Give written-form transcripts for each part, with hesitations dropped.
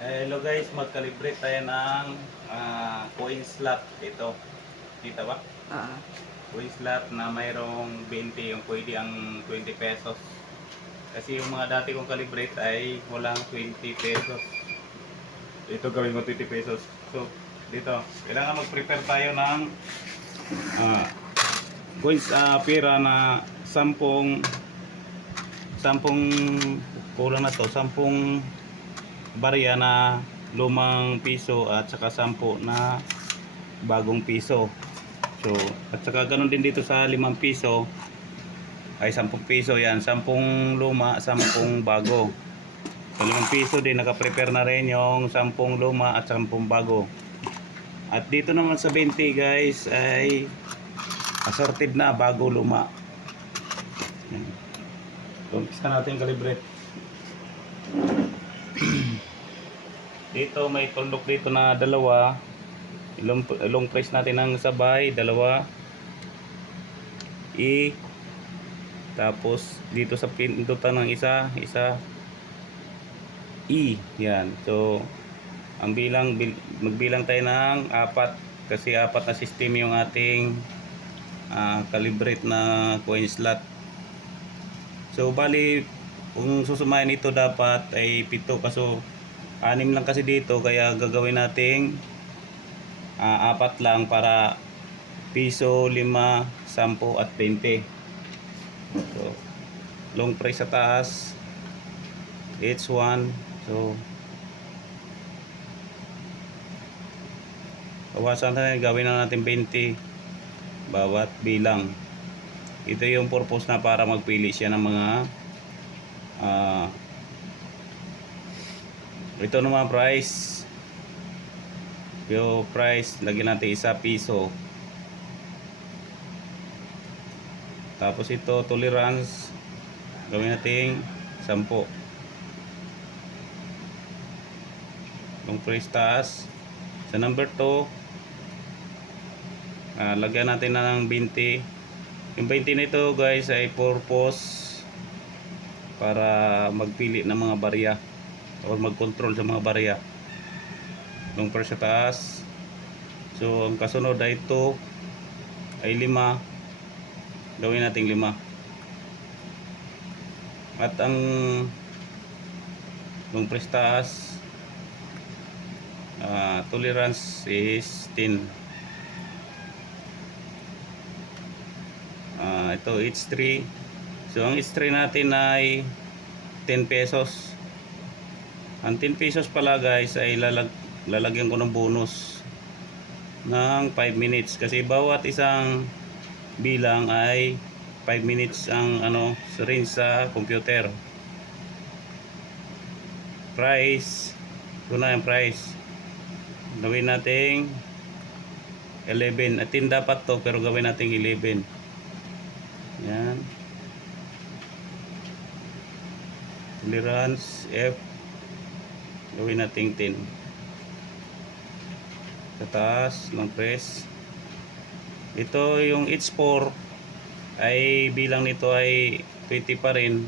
Hello guys, magkalibre tayo ng coin slot. Ito, kita ba? Ah, Coin slot na mayroong 20, yung pwede ang 20 pesos. Kasi yung mga dati kong kalibrate ay walang 20 pesos. Ito gawin mo 20 pesos. So, dito, kailangan mag-prepare tayo ng ah, coins, pera na 10 kulang na to, 10 barya na lumang piso at saka 10 na bagong piso. So, at saka ganun din dito sa 5 piso ay 10 piso yan, 10 luma, 10 bago. Sa 5 piso din naka-prepare na rin yung 10 luma at 10 bago. At dito naman sa 20 guys ay assorted na bago luma. Umpisa natin kalibre. Dito may tuldok dito na dalawa. Long press natin ng sabay, dalawa. Tapos dito sa pindutan ng isa, yan. So ang magbilang tayo ng 4 kasi 4 na system yung ating calibrate na coin slot. So bali kung susumahin ito dapat ay 7 kaso 6 lang kasi dito kaya gagawin nating 4 lang para piso, 5, 10 at 20. So long press sa taas each one. So bawasan natin, gawin na natin 20 bawat bilang. Ito yung purpose na para magpili siya ng mga ito naman price. Yung price lagyan natin 1 piso. Tapos ito tolerance gawin natin 10. Yung price taas sa number 2 lagyan natin na ng 20. Yung 20 nito guys ay purpose para magpili ng mga barya o mag-control sa mga barya. Yung price sa taas. So ang kasunod ay ito ay 5. Gawin natin 5. At ang yung price taas tolerance is 10. Ito H3. So ang H3 natin ay 10 pesos. Ang 10 pesos pala guys ay lalagyan ko ng bonus ng 5 minutes kasi bawat isang bilang ay 5 minutes ang range sa computer. Price, ito na yung price. Gawin natin 11. At 10 dapat to pero gawin natin 11. Yan. Tolerance F. Gawin natin 10. Sa taas, long press. Ito yung H4 ay bilang nito ay 20 pa rin.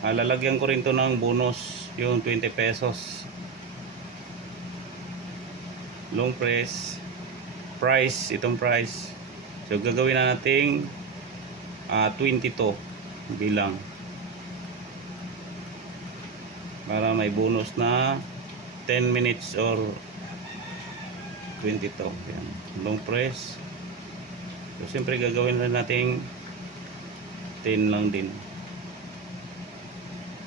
Lalagyan ko rin to ng bonus yung 20 pesos. Long press. Price, itong price. So gagawin na natin 20 to bilang para may bonus na 10 minutes or 20 to. Yan. Long press. So siyempre gagawin na natin 10 lang din.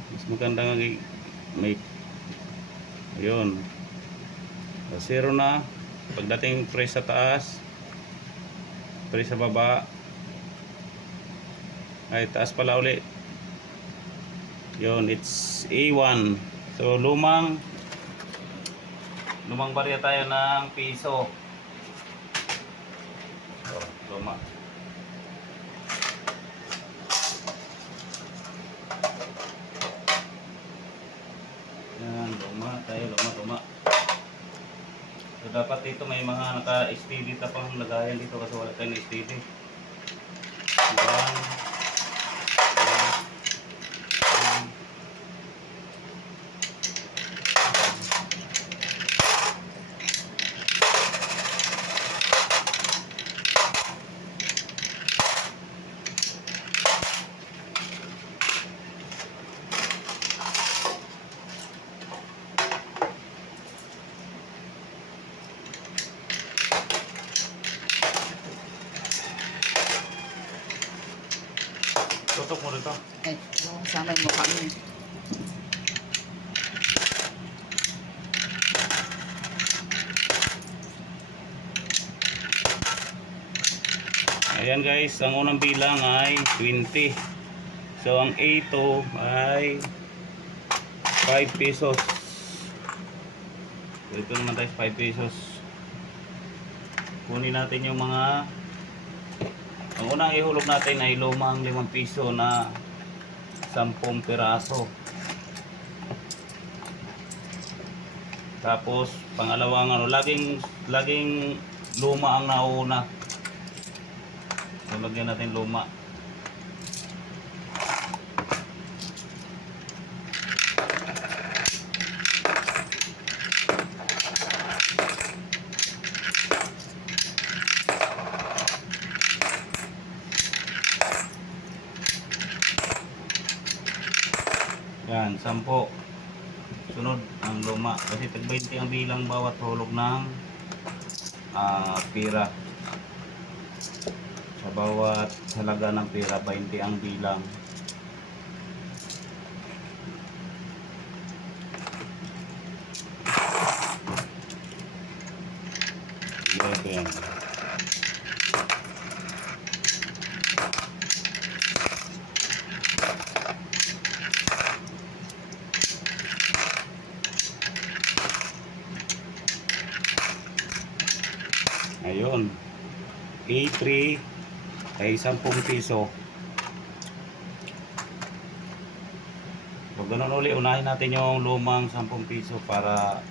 Mas maganda nga may ayun. 0 na. Pagdating press sa taas, press sa baba, ay taas pala ulit. Yun, it's A1. So lumang barya tayo ng piso. So, luma. Yan, luma tayo, luma. So dapat dito may mga naka-steady ta pang lagayan dito kasi wala tayong steady. Yan. to. Ay, sama yung mukha mo. Ayan guys, ang unang bilang ay 20. So ang A2 ay 5 pesos. So ito naman tayo 5 pesos. Kunin natin yung mga, ang unang ihulog natin ay lumang 5 piso na 10 piraso. Tapos pangalawang laging luma ang nauna. So lagyan natin luma. Yan, 10. Sunod ang luma kasi tag 20 ang bilang bawat hulog ng pira. Sa bawat halaga ng pira, 20 ang bilang. Yan. Ayun. A3 ay 10 piso. So ganun uli, unahin natin yung lumang 10 piso para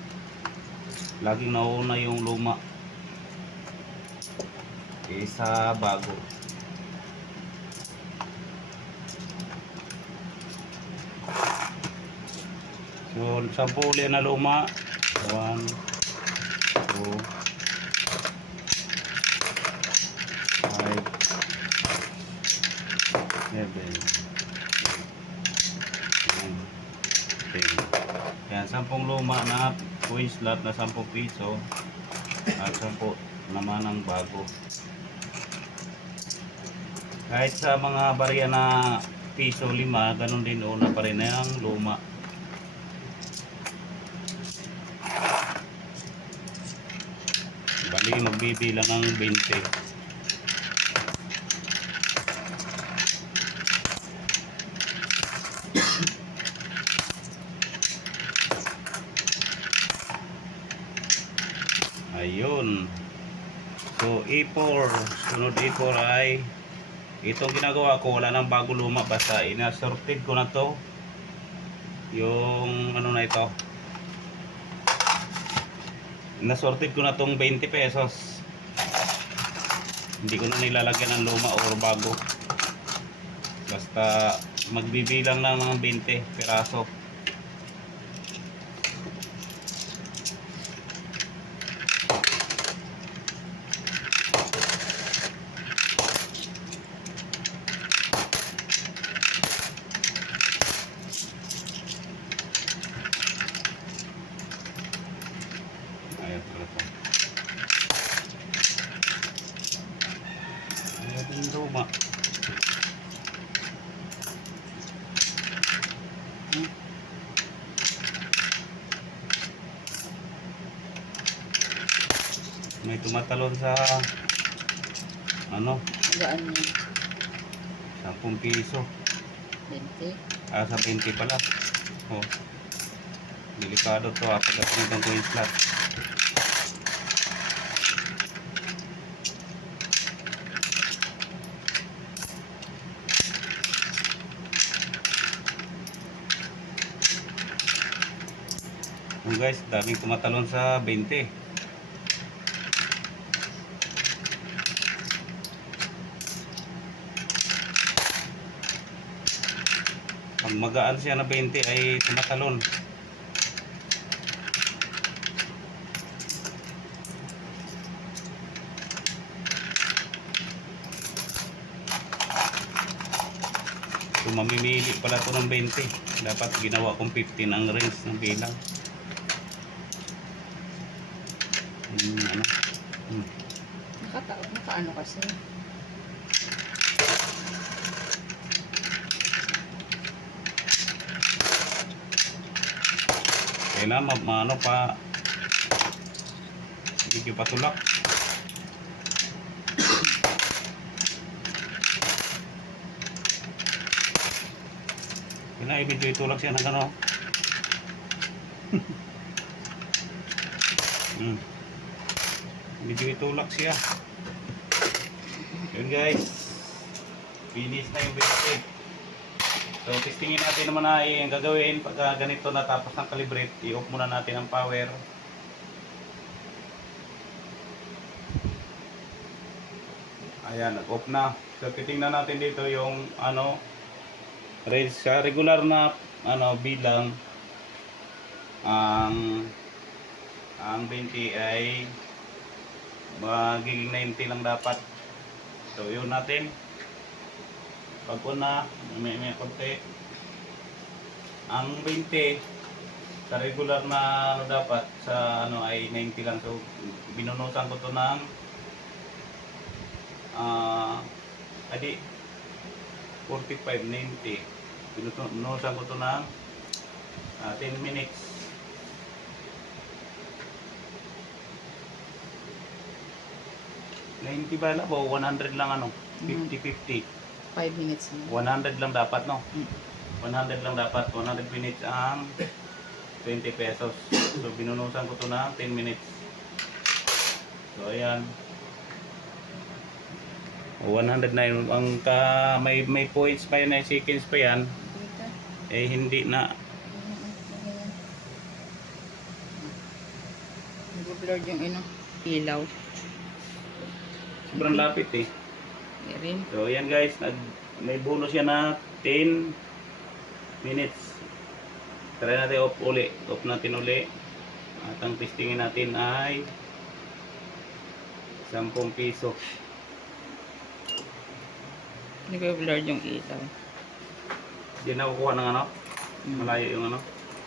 laging nauna yung luma kaysa bago. So 10 uli na luma. 1, 2, 5, 7, 10. Yan, 10 luma na coin slot na 10 piso at 10 naman ang bago. Kahit sa mga barya na piso 5, ganun din una pa rin ang luma. Bali magbibilang ng 20. Ayun. So A4, sunod A4 ay itong ginagawa ko, wala nang bago luma, basta inasorted ko na to yung ano na ito, inasorted ko na tong 20 pesos, hindi ko na nilalagyan ng luma or bago, basta magbibilang ng mga 20 piraso. Ayan pala ito. Ayan yung luma. May tumatalon sa ano, Gaan mo. 10 piso. 20. Sa 20 pala. Oh. Delikado to pagdating ng coin slot. Oh guys, daming tumatalon sa 20. Pag magaan siya na 20 ay tumatalon. So mamimili pala to ng 20. Dapat ginawa kong 15 ang range ng bilang. Ano? Nakaano kasi. Okay na, ano pa, medyo patulak. Okay na, medyo itulak siya ng ano. Medyo itulak siya. Yun guys, finish na yung basic. So testingin natin naman na yung gagawin pagka ganito natapos ng calibrate. I-off muna natin ang power. Ayan, nag-off na. So titingnan natin dito yung ano, range sa regular na ano bilang ang 20 ay magiging 90 lang dapat. So yun natin. Pag una, may konti. Ang 20 sa regular na ano dapat sa ano ay 90 lang. So binunusan ko to ng adi 45 90. Binunusan ko to ng 10 minutes. ba na ba? 100 lang ano? 50-50. 5 minutes na. 100 lang dapat no? 100 lang dapat. 100 minutes ang 20 pesos. So binunusan ko to na 10 minutes. So ayan. 100 na yun. Ang may points pa yun, may seconds pa yan. Eh hindi na. Nag-blur yung ilaw. Sobrang lapit eh. Rin. So ayan guys, may bonus yan na 10 minutes. Try natin off uli. Off natin uli. At ang testingin natin ay 10 piso. Nag-blur yung ilaw. Hindi na kukuha ng ano? Malayo yung ano?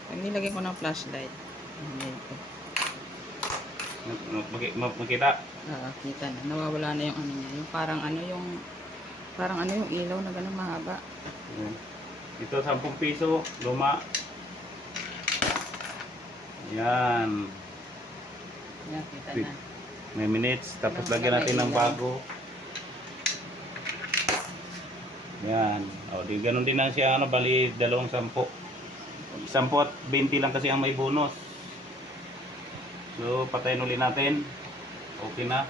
Pag nilagay ko ng flashlight. Makita? Kita na. Nawawala na yung ano niya. Yung parang yung ilaw na ganun mahaba. Ito 10 piso, luma. Yan. Yan, kita na. May minutes, tapos Wala lagyan natin ng ilaw. bago. Yan. O, di ganun din lang siya, ano, bali 2 10. 10 at 20 lang kasi ang may bonus. So, patayin ulit natin. Okay na.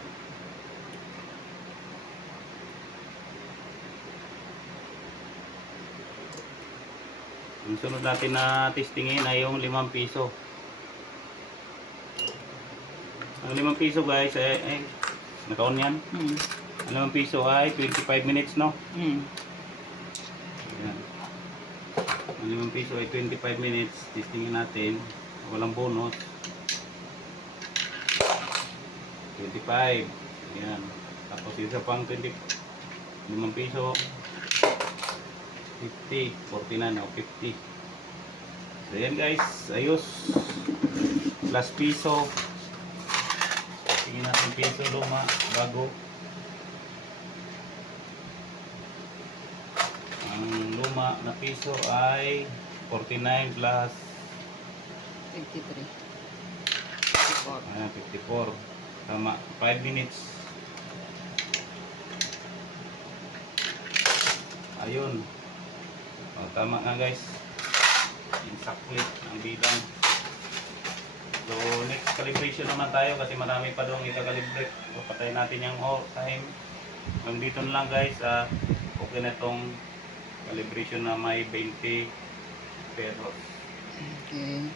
Ang sunod natin na testingin ay yung 5 piso. Ang 5 piso guys, naka-on yan. Ang 5 piso ay 25 minutes, no? Ayan. Ang 5 piso ay 25 minutes. Testingin natin. Walang bonus. 25. Ayan. Tapos isa pang 5 piso. 50. 49 o 50. So ayan guys. Ayos. Plus piso. Tingin natin piso luma. Bago. Ang luma na piso ay 49 plus 53. 54. Tama, 5 minutes. Ayun. O, tama nga guys. Exactly ang bilang. So next calibration naman tayo kasi marami pa doon ika-calibrate. So patayin natin yung all time. Hanggang dito na lang guys. Okay na itong calibration na may 20 pesos. Okay.